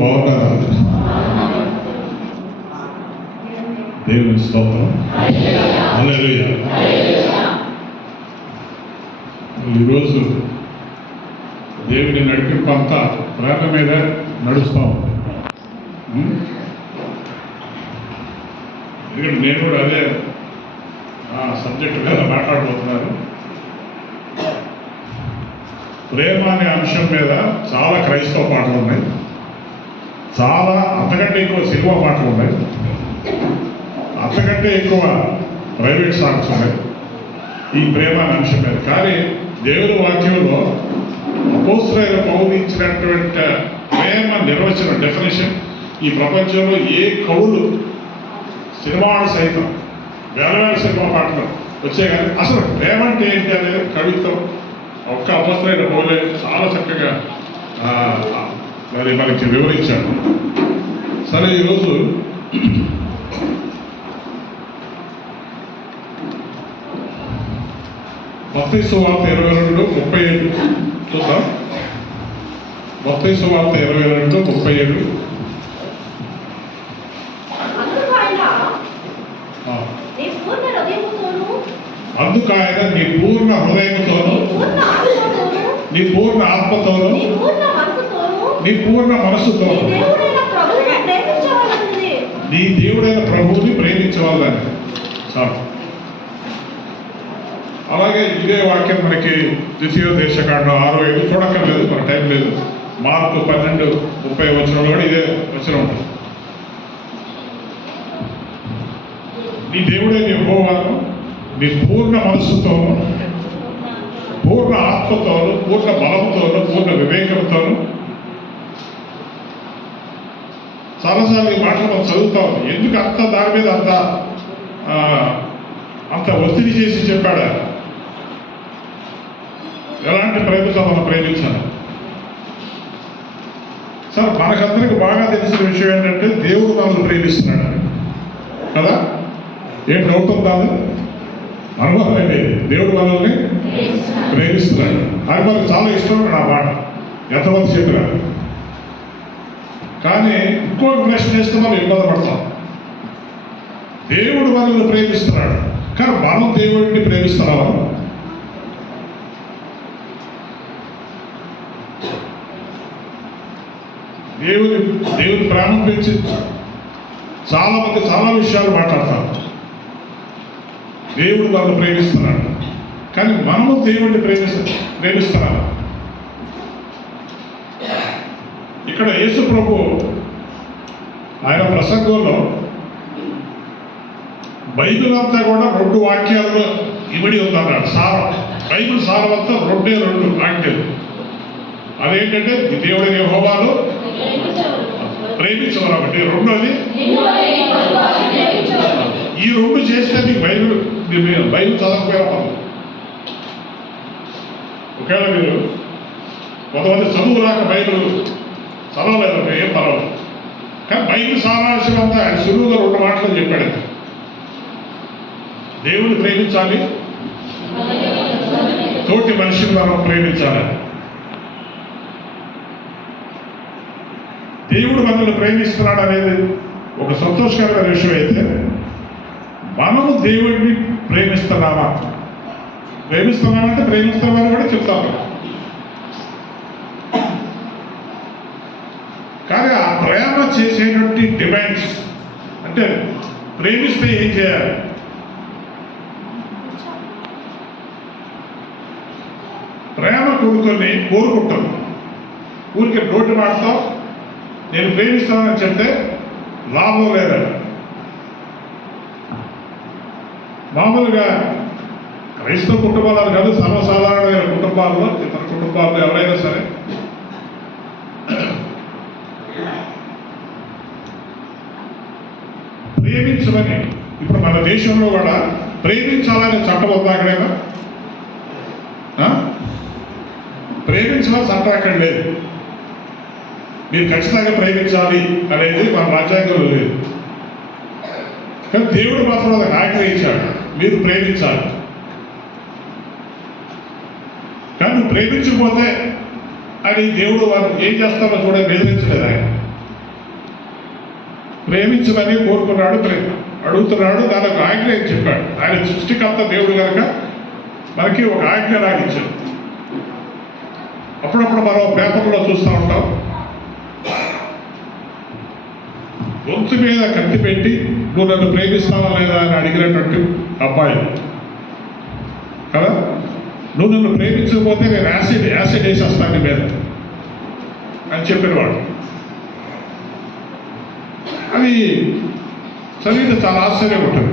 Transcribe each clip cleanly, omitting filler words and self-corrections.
బాగున్నారా? దేవుని స్తోత్రం. హల్లెలూయా. ఈరోజు దేవుని నడిపింపు అంతా ప్రేమ మీద నడుస్తూ ఉంది. ఎందుకంటే నేను కూడా అదే సబ్జెక్టు మీద మాట్లాడబోతున్నాను. ప్రేమ అనే అంశం మీద చాలా క్రైస్తవ పాటలు ఉన్నాయి, చాలా అంతకంటే ఎక్కువ సినిమా పాటలు ఉన్నాయి, అంతకంటే ఎక్కువ ప్రైవేట్ సాంగ్స్ ఉన్నాయి ఈ ప్రేమ అనే అంశం మీద. కానీ దేవుని వాక్యంలో అపోస్తలుడైన పౌలు ఇచ్చినటువంటి ప్రేమ నిర్వచనం, డెఫినేషన్ ఈ ప్రపంచంలో ఏ కవులు, సినిమాలు సైతం వేల సినిమా పాటలు వచ్చాయి. కానీ అసలు ప్రేమ అంటే ఏంటి అనేది కవిత్వం ఒక్క అపోస్తలుడైన పౌలే చాలా చక్కగా మరి మనకి వివరించాడు. సరే, ఈరోజు మత్తయి సువార్త 22:37 చూద్దాం. మత్తయి సువార్త 22:37. అందుకు ఆయన నీ పూర్ణ హృదయంతోను, నీ పూర్ణ ఆత్మతోను, నీ పూర్ణ మనస్సుతోను నీ దేవుడైన ప్రభువుని ప్రేమించవాలని. చాలు. అలాగే ఇదే వాక్యం మనకి ద్వితీయోపదేశకాండం 6:5 చూడక్కర్లేదు, మన టైం లేదు. మార్కు 12:30 వచనంలో కూడా ఇదే వచనం ఉంటుంది. నీ దేవుడైన యెహోవాను నీ పూర్ణ మనస్సుతోను, పూర్ణ ఆత్మతోను, పూర్ణ బలంతోను, పూర్ణ వివేకంతోను. చాలాసార్లు ఈ మాటలు మనం చదువుతాం. ఎందుకు అంత దాని మీద అంత ఒత్తిడి చేసి చెప్పాడు? ఎలాంటి ప్రేమతో మనం ప్రేమించాలి? సార్, మనకందరికి బాగా తెలిసిన విషయం ఏంటంటే దేవుడు మనల్ని ప్రేమిస్తున్నాడు కదా. ఏం డౌట్ ఉందా? అనుభవమే, దేవుడు మనల్ని ప్రేమిస్తున్నాడు. అది మనకు చాలా ఇష్టం ఆ మాట, ఎంతమంది చెప్పినా. కానీ ఇంకో ప్రశ్న వేస్తే మనం ఇబ్బంది పడతాం. దేవుడు మనల్ని ప్రేమిస్తున్నాడు, కానీ మనం దేవుడిని ప్రేమిస్తున్నావా? దేవుని ప్రాణం పెంచి చాలా మంది చాలా విషయాలు మాట్లాడతారు. దేవుడు మనల్ని ప్రేమిస్తున్నాడు, కానీ మనము దేవుడిని ప్రేమిస్తున్నాము. ఇక్కడ యేసు ప్రభు ఆయన ప్రసంగంలో బైబిల్ అంతా కూడా 2 వాక్యాల్లో ఇమిడి ఉందన్నాడు. సారం, బైబిల్ సారం అంతా 2 వాక్యాలు. అదేంటంటే దేవుడైన యెహోవాను ప్రేమించమని ఒకటి, రెండోది ఈ 2 చేస్తే మీకు బైబిల్ చదవకపోయినా. ఒకవేళ మీరు కొంతమంది చదువు రాక బైబిల్ చదవలేదు, ఏం పర్వాలేదు. కానీ బైబిల్ సారాంశం అంతా ఆయన సులువుగా 2 మాటలు చెప్పాడు. దేవుని ప్రేమించాలి, తోటి మనిషిని మనం ప్రేమించాలి. దేవుడు మనల్ని ప్రేమిస్తున్నాడు అనేది ఒక సంతోషకరమైన విషయం అయితే, మనము దేవుడిని ప్రేమిస్తున్నామా? ప్రేమిస్తున్నామంటే ప్రేమిస్తున్నామని కూడా చెప్తాము. కానీ ఆ ప్రేమ చేసేటువంటి డిమాండ్స్ అంటే, ప్రేమిస్తే ఏం చేయాలి? ప్రేమ కొడుకొని కోరుకుంటాం. ఊరికి నోటి మాటతో నేను ప్రేమిస్తానని చెప్తే లాభం లేదండి. మామూలుగా క్రైస్తవ కుటుంబాలు కాదు, సర్వసాధారణమైన కుటుంబాల్లో, ఇతర కుటుంబాల్లో ఎవరైనా సరే ప్రేమించమని, ఇప్పుడు మన దేశంలో కూడా ప్రేమించాలనే చట్టం ఉందా? అక్కడైనా ప్రేమించాలని చట్టం అక్కడ లేదు. మీరు ఖచ్చితంగా ప్రేమించాలి అనేది మన రాజ్యాంగంలో లేదు. కానీ దేవుడు మాత్రం అది ఆగ్రహించాడు, మీరు ప్రేమించాలి. కానీ నువ్వు ప్రేమించకపోతే అని దేవుడు వారు ఏం చేస్తారో చూడ బెదిరించలేదు ఆయన. ప్రేమించమని కోరుకున్నాడు, అడుగుతున్నాడు. దానికి ఆజ్ఞ ఏం చెప్పాడు? ఆయన సృష్టికర్త దేవుడు కనుక మనకి ఒక ఆజ్ఞ రాగించాడు. అప్పుడప్పుడు మనం పేపర్లో చూస్తూ ఉంటాం, గొంతు మీద కత్తి పెట్టి నువ్వు నన్ను ప్రేమిస్తావా లేదా అని అడిగినటువంటి అబ్బాయి కదా, నువ్వు నన్ను ప్రేమించకపోతే నేను యాసిడ్ వేసేస్తాను నీ మీద అని చెప్పినవాడు. అది చదివితే చాలా ఆశ్చర్యం ఉంటుంది.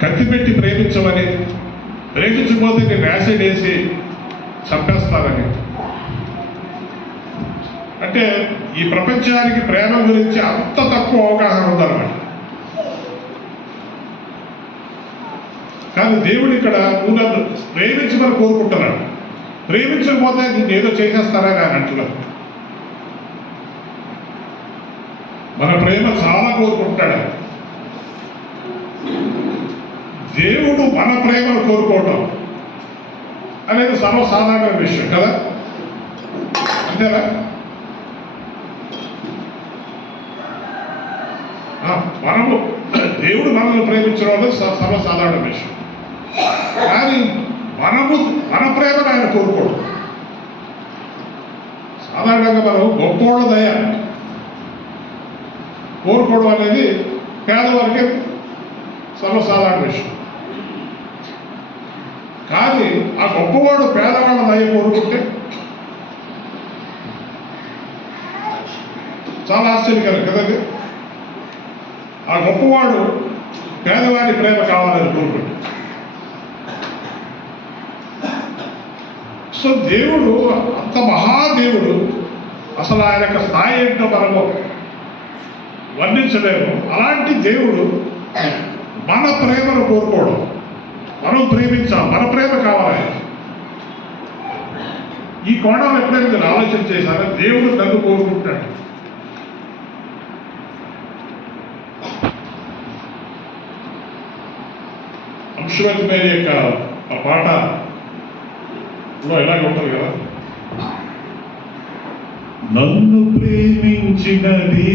కత్తి పెట్టి ప్రేమించమని, ప్రేమించకపోతే నేను యాసిడ్ వేసి చంపేస్తానని. అంటే ఈ ప్రపంచానికి ప్రేమ గురించి అంత తక్కువ అవగాహన ఉందన్నమాట. కానీ దేవుడు ఇక్కడ నువ్వు నన్ను ప్రేమించమని కోరుకుంటున్నాడు. ప్రేమించకపోతే నేను ఏదో చేసేస్తానని ఆయన అంటున్నాడు. మన ప్రేమ చాలా కోరుకుంటాడు. దేవుడు మన ప్రేమను కోరుకోవటం అనేది సర్వసాధారణ విషయం కదా, అంతేనా? మనము దేవుడు మనల్ని ప్రేమించడం అనేది సర్వసాధారణ విషయం. కానీ మన ప్రేమను ఆయన కోరుకోవడం. సాధారణంగా మనం గొప్పోళ్ళ దయ కోరుకోవడం అనేది పేదవారికి సర్వసాధారణ విషయం. కానీ ఆ గొప్పవాడు పేదవాళ్ళ దయ కోరుకుంటే చాలా ఆశ్చర్యకరం కదండి. ఆ గొప్పవాడు పేదవాడి ప్రేమ కావాలని కోరుకుంటే. సో దేవుడు అంత మహాదేవుడు, అసలు ఆయన యొక్క స్థాయి ఏంటో మనము వర్ణించలేము. అలాంటి దేవుడు మన ప్రేమను కోరుకోవడం, మనం ప్రేమించాం, మన ప్రేమ కావాలి. ఈ కోణం ఎప్పుడైనా మీరు ఆలోచన చేశారా? దేవుడు నన్ను కోరుకుంటాడు. అంశువతి మేరీ యొక్క ఆ పాటలో ఇలాగ ఉంటుంది కదా, నన్ను ప్రేమించినది,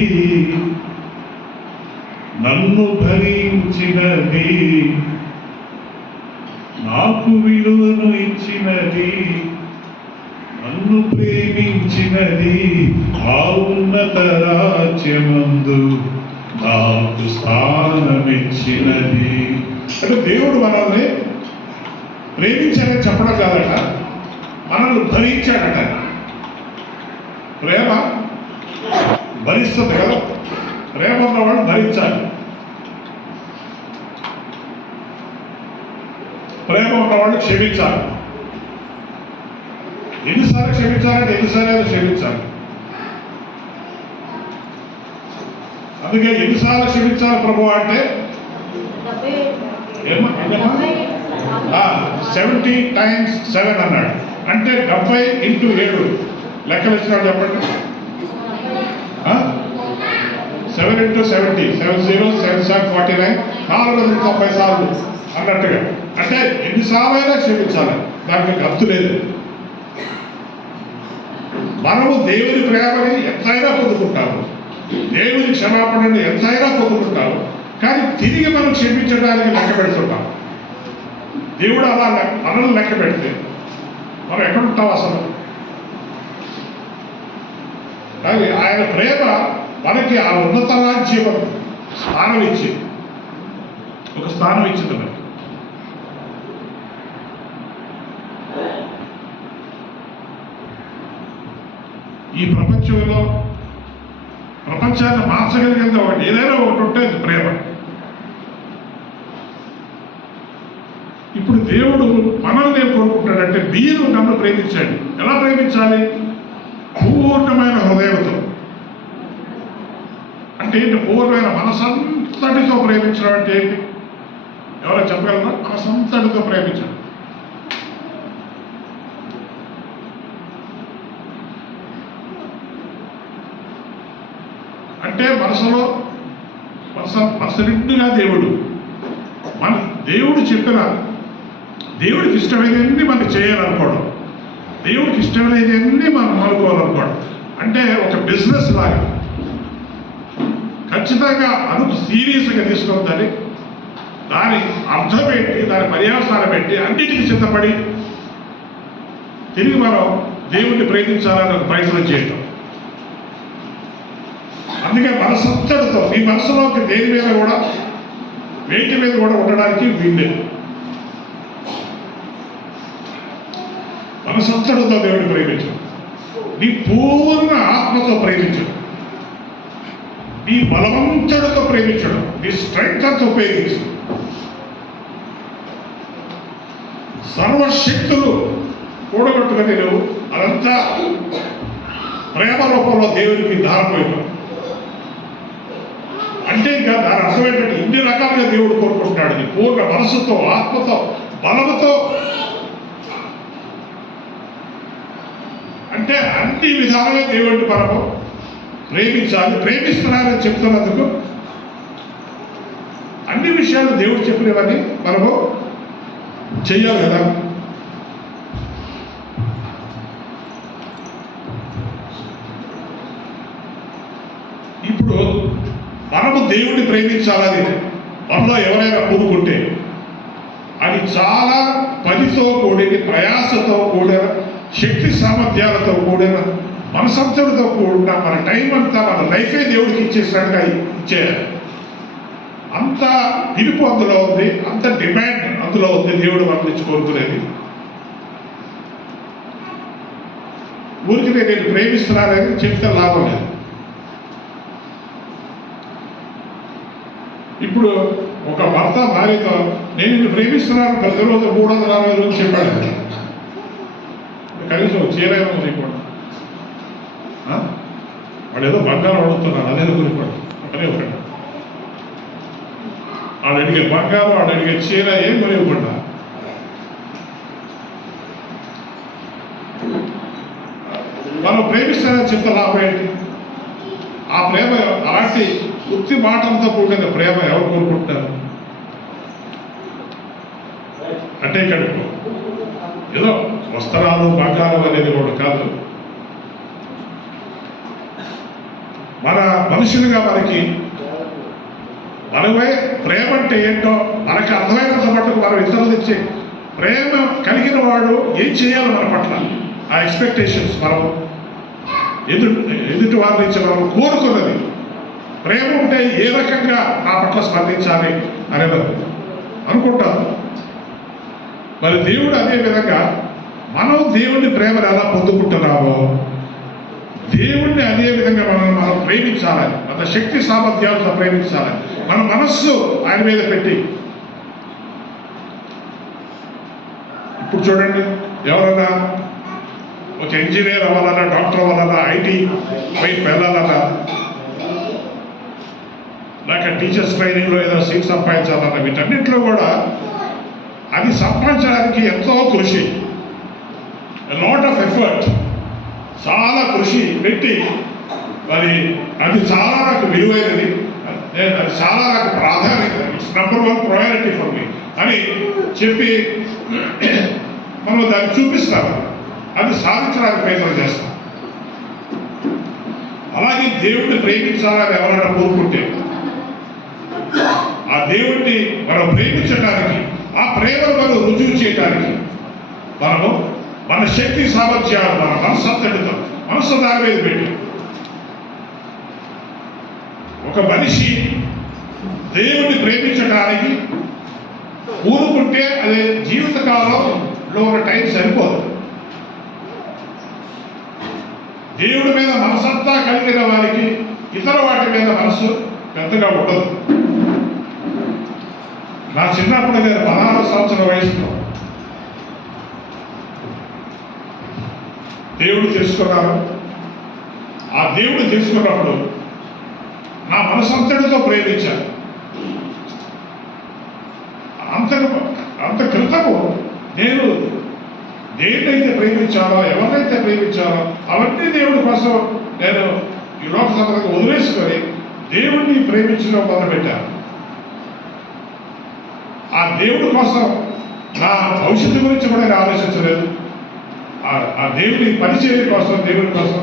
నన్ను భరించినది, నాకు విలువను ఇచ్చినది, నన్ను ప్రేమించినది, ఆ ఉన్నత రాజ్యమందు నాకు స్థానమిచ్చినది. అంటే దేవుడు మనల్ని ప్రేమించాడని చెప్పడం కాదట, మనల్ని భరించాడట. ప్రేమ భరిస్తుంది కదా, ప్రేమ ఉన్నవాడు భరించాలి. ప్రేమ ఉన్నవాళ్ళు క్షమించాలి. ఎన్నిసార్లు క్షమించాలంటే ఎన్నిసార్లు క్షమించాలి. అందుకే ఎన్నిసార్లు క్షమించాలి ప్రభు అంటే 70 times 7 అన్నాడు. అంటే 70 into 7 లెక్కలు ఇచ్చినాడు చెప్పండి. 7 into 70 70 7 7 49 430 సార్లు అన్నట్టుగా. అంటే ఎన్నిసార్లైనా క్షమించాలి, దానికి హద్దు లేదు. మనము దేవుని ప్రేమని ఎంతైనా పొందుకుంటాము, దేవుని క్షమాపణని ఎంతైనా పొందుకుంటాము. కానీ తిరిగి మనం క్షమించడానికి లెక్క పెడుతుంటాం. దేవుడు అలా మనల్ని లెక్క పెడితే మనం ఎక్కడుంటాం అసలు? కానీ ఆయన ప్రేమ మనకి ఆ ఉన్నత రాజ్యం స్థానం ఇచ్చి, ఒక స్థానం ఇచ్చింది మనకి. ఈ ప్రపంచంలో ప్రపంచాన్ని మార్చగలిగేది ఒకటి, ఏదైనా ఒకటి ఉంటే అది ప్రేమ. ఇప్పుడు దేవుడు మనల్ని ఏం కోరుకుంటాడంటే, మీరు నన్ను ప్రేమించండి. ఎలా ప్రేమించాలి? పూర్ణమైన హృదయంతో. అంటే ఏంటి పూర్ణమైన మనసంతటితో ప్రేమించడం అంటే ఏంటి? ఎవరో చెప్పగలరా? మనసంతటితో ప్రేమించడం. అంటే మనసులో మనసు నిండుగా దేవుడు, మన దేవుడు చెప్పిన, దేవుడికి ఇష్టమైనవన్నీ మనం చేయాలనుకోవడం, దేవుడికి ఇష్టమైనవన్నీ మనం అనుకోవాలనుకోవడం. అంటే ఒక బిజినెస్ లాగా ఖచ్చితంగా సీరియస్గా తీసుకుందని దాని అర్థం పెట్టి దాని పర్యావసానం పెట్టి అన్నిటికీ సిద్ధపడి తిరిగి మనం దేవుణ్ణి ప్రేమించాలని ఒక ప్రయత్నం చేయటం. అందుకే మనసంతటితో మీ మనసులోకి దేని మీద కూడా వేటి మీద కూడా ఉండడానికి వీల్లేదు. మనసంతటితో దేవుడిని ప్రేమించడం, నీ పూర్ణ ఆత్మతో ప్రేమించడం, నీ బలవంతుడితో ప్రేమించడం, నీ స్ట్రెంగ్త్ అంతా ఉపయోగించడం, సర్వశక్తులు కూడగొట్టుకుని నువ్వు అదంతా ప్రేమ రూపంలో దేవుడికి దారిపోయినావు అంటే ఇంకా దాని అర్థం ఏంటంటే ఇన్ని రకాలుగా దేవుడు కోరుకుంటున్నాడు. నీ పూర్ణ మనసుతో, ఆత్మతో, బలముతో, అంటే అన్ని విధాలుగా దేవుడిని మనము ప్రేమించాలి. ప్రేమిస్తున్నారని చెప్తున్నందుకు అన్ని విషయాలు దేవుడు చెప్పినవన్నీ మనము చెయ్యాలి కదా. ఇప్పుడు మనము దేవుడిని ప్రేమించాలని మనలో ఎవరైనా పూనుకుంటే అది చాలా పనితో కూడిన, ప్రయాసతో కూడిన, శక్తి సామర్థ్యాలతో కూడిన, మనసంతటితో కూడిన, మన టైం అంతా, మన లైఫే దేవుడికి ఇచ్చేసినట్టుగా ఇచ్చేయాలి. అంత పిలుపు అందులో ఉంది, అంత డిమాండ్ అందులో ఉంది. దేవుడు మన నుంచి కోరుకునేది ఊరికి నేను ప్రేమిస్తున్నానని చెప్తే లాభం లేదు. ఇప్పుడు ఒక భర్త భార్యతో నేను నిన్ను ప్రేమిస్తున్నాను ప్రతిరోజు 360 రోజులు చెప్పాడు. కనీసం చీరైనా కొనిపోడు, వాడు ఏదో బంగారం అడుగుతున్నాడు, అదేదో కొనిపోడు. ఒకటే ఒకటి వాడు అడిగే బంగారం, వాడు అడిగే చీర ఏం కొనివ్వకుండా మనం ప్రేమిస్తానని చెప్తే లాభం ఏంటి? ఆ ప్రేమ అలాంటి ఉత్తి మాటలతో కూడిన ప్రేమ ఎవరు కోరుకుంటారు? అంటే ఇక్కడ ఏదో వస్త్రాలు, బంగారం అనేది కూడా కాదు. మన మనుషులుగా మనమే ప్రేమ అంటే ఏంటో మనకి అర్థమైనంత మటుకు మనం ఇతరులు ఇచ్చే ప్రేమ కలిగిన వాడు ఏం చేయాలి మన పట్ల, ఆ ఎక్స్పెక్టేషన్స్ మనం ఎదుటి వారి నుంచి మనం కోరుకున్నది. ప్రేమ ఉంటే ఏ రకంగా నా పట్ల స్పందించాలి అనేది అనుకుంటారు. మరి దేవుడు అదే విధంగా మనం దేవుడిని ప్రేమను ఎలా పొందుకుంటున్నామో దేవుణ్ణి అదే విధంగా మనం ప్రేమించాలని, మన శక్తి సామర్థ్యాలతో ప్రేమించాలని, మన మనస్సు ఆయన మీద పెట్టి. ఇప్పుడు చూడండి, ఎవరన్నా ఒక ఇంజనీర్ అవ్వాలన్నా, డాక్టర్ అవ్వాలన్నా, ఐటీ వైపు వెళ్ళాలన్నా, లేక టీచర్స్ ట్రైనింగ్లో ఏదో సీట్ సంపాదించాలన్నా, వీటన్నింటిలో కూడా అది సంపాదించడానికి ఎంతో కృషి, లాట్ ఆఫ్ ఎఫర్ట్, చాలా కృషి పెట్టి మరి అది చాలా నాకు విలువైనది, అది చాలా నాకు ప్రాధాన్యత, ఇట్స్ #1 ప్రయారిటీ ఫర్ మీ అని చెప్పి మనం దాన్ని చూపిస్తాము. అది సాధించడానికి ప్రయత్నం చేస్తాం. అలాగే దేవుడిని ప్రేమించాలని ఎవరైనా కోరుకుంటే ఆ దేవుడిని మనం ప్రేమించడానికి, ఆ ప్రేమను మనం రుజువు చేయడానికి మనము మన శక్తి సామర్థ్యాలు, మన మనసంతటితో, మనసు దాని మీద పెట్టి ఒక మనిషి దేవుడిని ప్రేమించడానికి ఊరుకుంటే అది జీవితకాలంలో ఉన్న టైం సరిపోదు. దేవుడి మీద మనసంతా కలిగిన వారికి ఇతర వాటి మీద మనసు పెద్దగా ఉండదు. నా చిన్నప్పుడు నేను 16 సంవత్సరాల వయసులో దేవుడు తెలుసుకున్నాను. ఆ దేవుడు తెలుసుకున్నప్పుడు నా మనసంతటితో ప్రేమించాను. అంత క్రితము నేను దేన్నైతే ప్రేమించాలో, ఎవరినైతే ప్రేమించాలో అవన్నీ దేవుడి కోసం నేను ఈ లోక సంబంధంగా వదిలేసుకొని దేవుడిని ప్రేమించడం మొదలుపెట్టాను. ఆ దేవుడి కోసం నా భవిష్యత్తు గురించి కూడా నేను ఆలోచించలేదు. ఆ దేవుడి పరిచయం కోసం, దేవుడి కోసం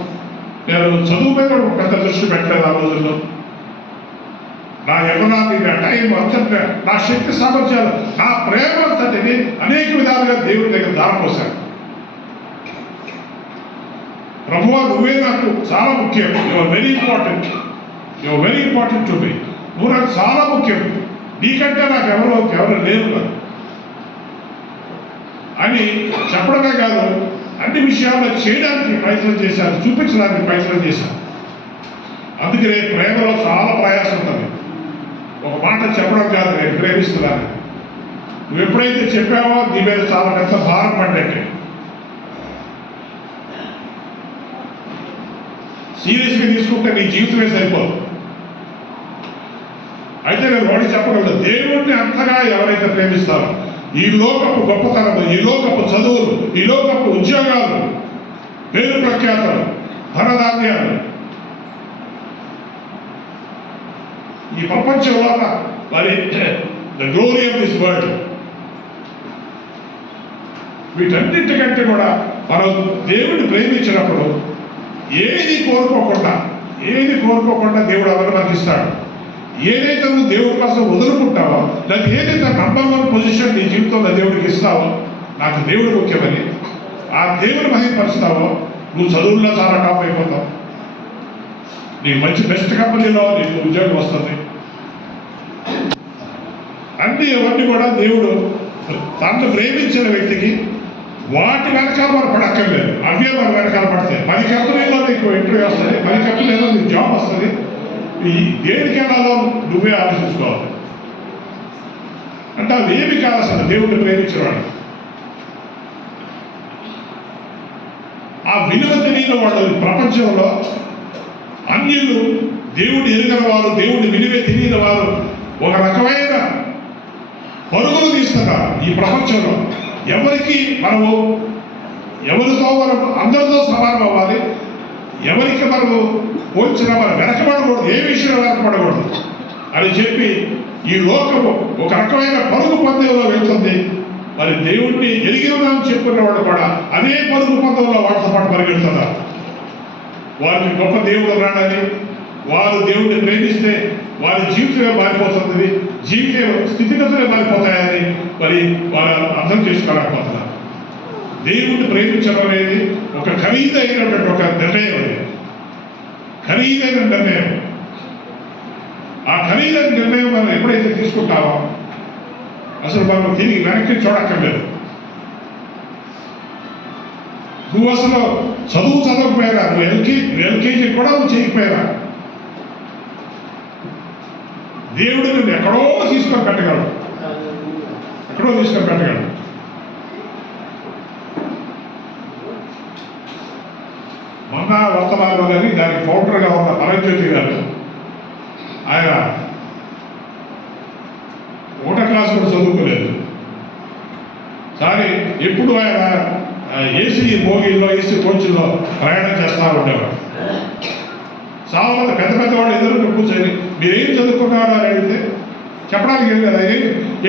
నేను చదువు మీద పెద్ద దృష్టి పెట్టలేదు ఆ రోజుల్లో. నా యవ్వనాన్ని, నా టైం అంతా, నా శక్తి సామర్థ్యాలు, నా ప్రేమ అంతటిని అనేక విధాలుగా దేవుడి దగ్గర దారపోశాను. ప్రభువా, నువ్వే నాకు చాలా ముఖ్యం. Your very important, your very important to me. నువ్వు నాకు చాలా ముఖ్యం, నీకంటే నాకు ఎవరు లేరు నాకు అని చెప్పడమే కాదు, అన్ని విషయాల్లో చేయడానికి ప్రయత్నం చేశాను, చూపించడానికి ప్రయత్నం చేశాను. అందుకనే ప్రేమలో చాలా ప్రయాసం ఉంటుంది. ఒక మాట చెప్పడం కాదు, నేను ప్రేమిస్తున్నాను. నువ్వు ఎప్పుడైతే చెప్పావో నీ మీద చాలా పెద్ద భారం పడ్డట్టే. సీరియస్గా తీసుకుంటే నీ జీవితమే సరిపోదు. అయితే నేను ఒకటి చెప్పగలను, దేవుణ్ణి అంతగా ఎవరైతే ప్రేమిస్తారో, ఈ లోకపు గొప్పతనము, ఈ లోకపు చదువులు, ఈ లోకపు ఉద్యోగాలు, పేరు ప్రఖ్యాతలు, ధనధాన్యాలు, ఈ ప్రపంచంలో మరి the glory of this world, వీటన్నింటికంటే కూడా మనం దేవుడిని ప్రేమించినప్పుడు ఏది కోరుకోకుండా దేవుడు అవన్నీ మనకి ఇస్తాడు. ఏదైతే నువ్వు దేవుడి కోసం వదులుకుంటావో, లేదా ఏదైతే నంబర్ 1 పొజిషన్ నీ జీవితంలో దేవుడికి ఇస్తావో, నాకు దేవుడు ముఖ్యమని ఆ దేవుని మహిమపరుస్తావో, నువ్వు చదువుల్లో చాలా టాప్ అయిపోతావు. నీకు మంచి బెస్ట్ కంపెనీలో నీకు ఉద్యోగం వస్తుంది. అవన్నీ కూడా దేవుడు తనను ప్రేమించిన వ్యక్తికి వాటి వెనకాల మనం పడక్కర్లేదు, అవే మన వెనకాల పడతాయి. 10 కంపెనీలో నీకు ఇంటర్వ్యూ వస్తుంది, 10 కంపెనీలో నీకు జాబ్ వస్తుంది. ఈ దేనికి వెళ్ళాలో నువ్వే ఆలోచించుకోవాలి. అంటే అవి ఏమి కావాల్సిన దేవుడిని ప్రేమించేవాడు. ఆ విలువ తెలియని వాళ్ళు ప్రపంచంలో అన్యులు, దేవుడు ఎరుగని వారు, దేవుడి విలువే తెలియని వారు ఒక రకమైన పరుగులు తీస్తున్నారు ఈ ప్రపంచంలో. ఎవరితో మనం అందరితో సమానం అవ్వాలి, ఎవరికి మనము పోల్చినా మనం వెనకబడకూడదు, ఏ విషయంలో వెనకబడకూడదు అని చెప్పి ఈ లోకము ఒక రకమైన పరుగు పందెంలో వెళ్తుంది. మరి దేవుణ్ణి ఎరిగినామని చెప్పుకునేవాడు కూడా అదే పరుగు పందెంలో వాటితో పాటు పరిగెడుతున్నారు. వారికి గొప్ప దేవుడు రాడని, వారు దేవుడిని ప్రేమిస్తే వారి జీవితమే మారిపోతుంది, జీవిత స్థితిగతులే మారిపోతాయని మరి వారు అర్థం చేసుకోలేకపోతున్నారు. దేవుడిని ప్రేమించడం అనేది ఒక ఖరీదైనటువంటి ఒక నిర్ణయం, అది ఖరీదైన నిర్ణయం. ఆ ఖరీదైన నిర్ణయం మనం ఎప్పుడైతే తీసుకుంటామో అసలు మనం తిరిగి వెనక్కి చూడక్కర్లేదు. నువ్వు అసలు చదవకపోయారా, నువ్వు ఎల్కేజీ కూడా నువ్వు చేయకపోయారా, దేవుడు నువ్వు ఎక్కడో తీసుకొని పెట్టగలడు. మొన్న వర్తమానంలో కానీ దానికి పౌడర్గా ఉన్న పరంజ్యోతి గారు, ఆయన 1వ క్లాస్ కూడా చదువుకోలేదు. కానీ ఎప్పుడు ఆయన ఏసీ బోగీల్లో, ఏసీ కోచ్ల్లో ప్రయాణం చేస్తూ ఉండేవాడు. చాలా మంది పెద్ద వాళ్ళు ఎదురు కూర్చొని మీరేం చదువుకున్నారు అని అడిగితే చెప్పడానికి ఏం కదా,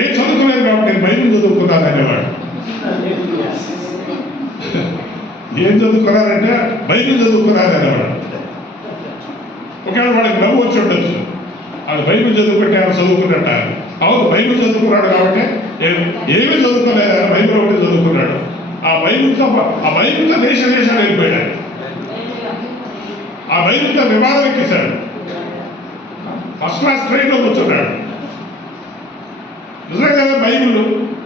ఏం చదువుకోలేదు కాబట్టి నేను బైబిల్ చదువుకున్నాను అనేవాడు. ఏం చదువుకున్నారంటే బైబిల్ చదువుకున్నారు అనేవాడు. ఒకవేళ వాడికి నవ్వు వచ్చి ఉండొచ్చు, అది బైబిల్ చదువుకుంటే ఆయన చదువుకున్నట్ట. అవును, బైబిల్ చదువుకున్నాడు కాబట్టి ఏమీ చదువుకోలేదు, బైబిల్ ఒకటి చదువుకున్నాడు. ఆ బైబిల్తో దేశాలు వెళ్ళిపోయాడు. ఆ బైబిల్తో విమానం ఎక్కేశాడు, ఫస్ట్ క్లాస్ ట్రైన్లో కూర్చున్నాడు. నిజంగా బైబిల్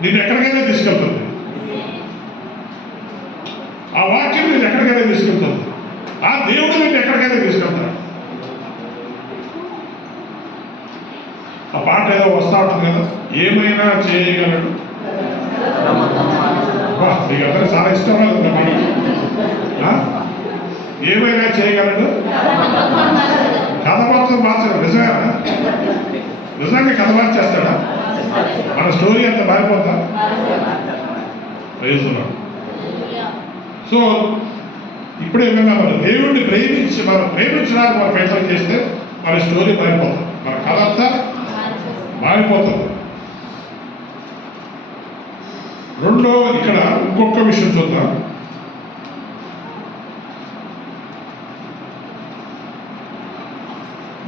నిన్ను ఎక్కడికైనా తీసుకెళ్తుంది, ఆ వాక్యం నేను ఎక్కడికైనా తీసుకెళ్తుంది, ఆ దేవుడు నేను ఎక్కడికైనా తీసుకెళ్తాను. ఆ పాట ఏదో వస్తూ ఉంటుంది కదా, ఏమైనా చేయగలడు. మీకు అందరూ చాలా ఇష్టం మాట. ఏమైనా చేయగలడు, కథ మొత్తం మార్చాడు. నిజంగా కథ మార్చేస్తాడా? మన స్టోరీ అంత మారిపోతా. సో ఇప్పుడు ఏమైనా మన దేవుడిని మనం ప్రేమించడానికి మనం ప్రయత్నం చేస్తే మన స్టోరీ మారిపోతుంది, మన కథ అంతా మారిపోతుంది. రెండో ఇక్కడ ఇంకొక విషయం చూద్దాం.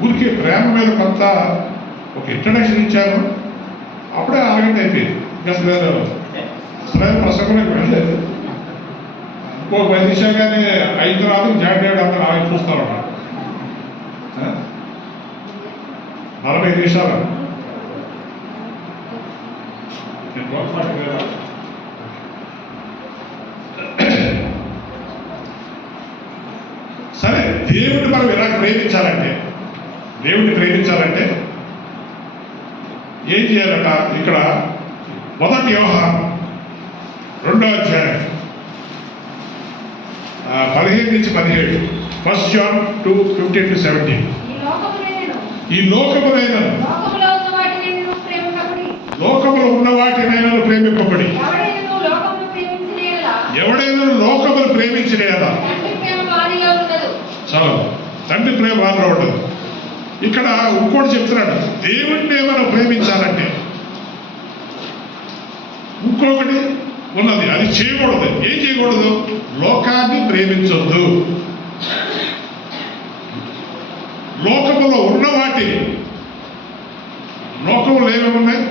ఊరికి ప్రేమ మీద కొంత ఒక ఇంట్రడక్షన్ ఇచ్చాను, అప్పుడే ఆగండి అయిపోయింది. ఇంకా అసలు ప్రసంగంలోకి వెళ్ళలేదు. ఇంకో 10 నిమిషాలుగానే అయిన తర్వాత జాయిన్ చేయడం అందరూ ఆగి చూస్తారు. 45 నిమిషాలు సరే. దేవుడిని మనం ఎలా ప్రేమించాలంటే, ఏం చేయాలట? ఇక్కడ 1 యోహాను 2వ అధ్యాయం 15 నుంచి 17. 1 John 2:15-17. ఈ లోకములైన లోకములో ఉన్న వాటినైనా ప్రేమింపబడి ఎవడైనా లోకములు ప్రేమించలేదా? చాలా తండ్రి ప్రేమ వారిలో ఉండదు. ఇక్కడ ఇంకోటి చెప్తున్నాడు, దేవుణ్ణి మనం ప్రేమించాలంటే ఇంకొకటి ఉన్నది, అది చేయకూడదు. ఏం చేయకూడదు? లోకాన్ని ప్రేమించొద్దు. లోకములో ఉన్న వాటి, లోకములు ఏమేమున్నాయి?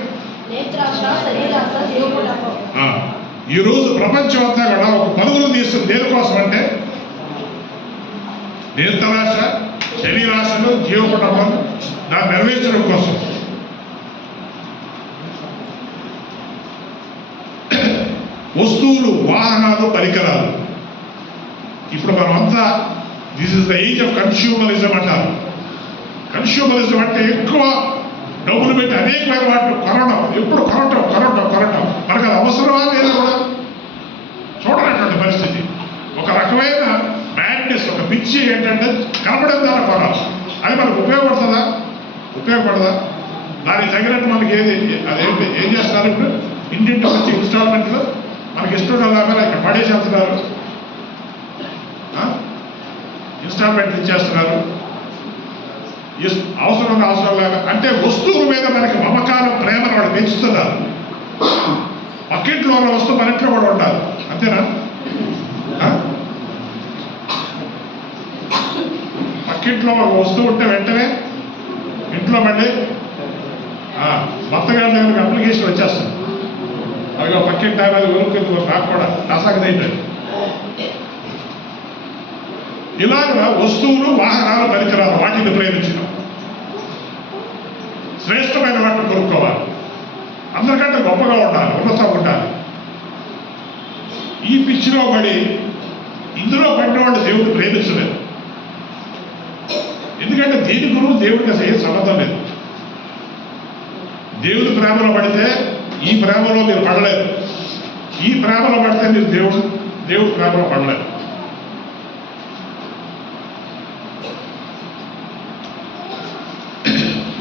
ఈరోజు ప్రపంచం అంతా కూడా ఒక పరుగులు తీస్తుంది. దేనికోసం అంటే నేత్రాశ, శరీరాశలు, జీవకుటుంబం దాన్ని నెరవేర్చడం కోసం. వస్తువులు, వాహనాలు, పరికరాలు. ఇప్పుడు మనమంతా this is the age of consumerism అంటారు. కన్స్యూమరిజం అంటే ఎక్కువ డబ్బులు పెట్టి అనేకమైన వాటిని కొనడం, ఎప్పుడు కొనటం మనకు అది అవసరమా లేదా కూడా చూడనటువంటి పరిస్థితి. ఒక రకమైన మ్యాడ్నెస్, ఒక పిచ్చి ఏంటంటే కనపడే ద్వారా కొనాలి. అది మనకు ఉపయోగపడదా? దానికి తగినట్టు మనకి అదేంటి ఏం చేస్తున్నారు? ఇప్పుడు ఇంటింటి వచ్చి ఇన్స్టాల్మెంట్లో మనకి ఇష్టం లాగా ఇక్కడ పడేసేస్తున్నారు, ఇన్స్టాల్మెంట్లు ఇచ్చేస్తున్నారు. అవసరం లాగా అంటే వస్తువుల మీద మనకి మమకారం, ప్రేమను వాళ్ళు పెంచుతున్నారు. పక్కింట్లో ఉన్న వస్తువు మన ఇంట్లో కూడా ఉండాలి, అంతేనా? పక్కింట్లో ఒక వస్తువు ఉంటే వెంటనే ఇంట్లో మళ్ళీ భర్త గారి దగ్గరికి అప్లికేషన్ వచ్చేస్తుంది. అవి పక్కింటి ఆయన అది ఊరుకుంది నాకు కూడా అసాగదైపోయింది. ఇలాగా వస్తువులు, వాహనాలు, పరికరాలు వాటిని ప్రేమించడం, శ్రేష్టమైన వాటిని కొనుక్కోవాలి, అందరికంటే గొప్పగా ఉండాలి, ఉన్నతంగా ఉండాలి. ఈ పిచ్చిలో పడి ఇందులో పడిన వాళ్ళు దేవుడు ప్రేమించలేదు. ఎందుకంటే దీని గురువు దేవుడికి అసలు ఏం సంబంధం లేదు. దేవుడి ప్రేమలో పడితే ఈ ప్రేమలో మీరు పడలేరు, ఈ ప్రేమలో పడితే మీరు దేవుడి ప్రేమలో పడలేరు.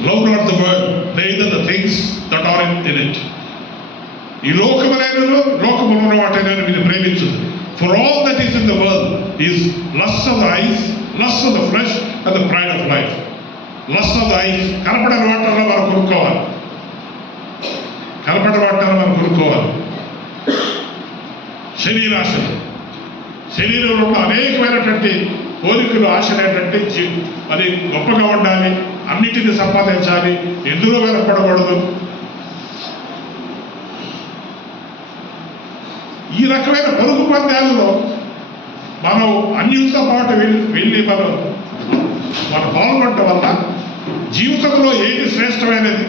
Love not the world, neither the things that are in it. ఈ లోకములైనను లోకములో ఉన్న వాటినైనా మీరు ప్రేమించదు. For all that is in the world is lust of the eyes, lust of the flesh and the pride of life. Lust of the eyes, కనపడని వాటిలో మనం కొనుక్కోవాలి, శరీరాశలు, శరీరంలో ఉన్న అనేకమైనటువంటి కోరికలు, ఆశలు ఏంటంటే అది గొప్పగా ఉండాలి, అన్నిటిని సంపాదించాలి, ఎందులో వెనకపడకూడదు. ఈ రకమైన పరుగు పందాలలో మనం అన్యులతో పాటు వెళ్ళి మనం పాల్గొనడం వల్ల జీవితంలో ఏది శ్రేష్టమైనది,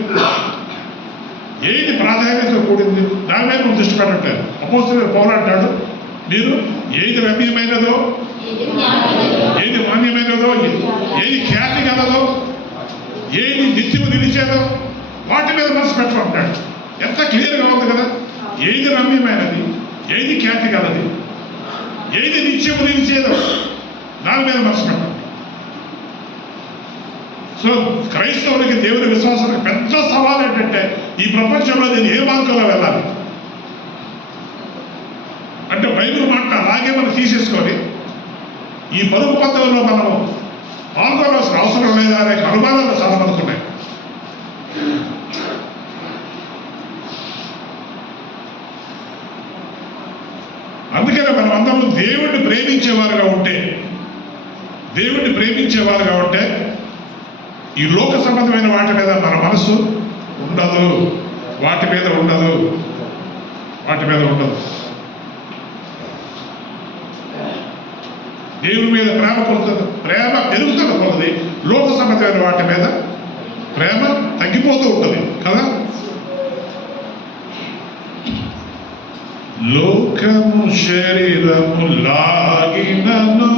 ఏది ప్రాధాన్యత కూడింది దాని మీద మనం దృష్టి పెట్టట్లేదు. అపోస్తలుడైన పౌలు అంటాడు, మీరు ఏది రమ్యమైనదో, ఏది మాన్యమైనదో, ఏది ఖ్యాతి గలదో, ఏది నిత్యము నిలిచేదో వాటి మీద మనసు పెట్టమంటాడు. ఎంత క్లియర్గా ఉంది కదా. ఏది రమ్యమైనది, ఏది ఖ్యాతి గలది, ఏది నిత్యము నిలిచేదో దాని మీద మనసు పెట్టండి. సో క్రైస్తవులకి, దేవుని విశ్వాసానికి పెద్ద సవాల్ ఏంటంటే ఈ ప్రపంచంలో నేను ఏ మార్గంలో వెళ్ళాలి అంటే బైబిల్ మాట అలాగే మనం తీసేసుకొని ఈ పరుగు పందెంలో మనము పాల్గొనవలసిన అవసరం లేదా అనే అనుమానాలు చాలా మందికి ఉన్నాయి. అందుకనే మనం అందరం దేవుడిని ప్రేమించేవారుగా ఉంటే ఈ లోక సంబంధమైన వాటి మీద మన మనసు ఉండదు, వాటి మీద ఉండదు, వాటి మీద ఉండదు. దేవుని మీద ప్రేమ కొలుతుంది, ప్రేమ పెరుగుతున్న కొలది లోక సంబంధమైన వాటి మీద ప్రేమ తగ్గిపోతూ ఉంటుంది కదా. లోకము శరీరము లాగినను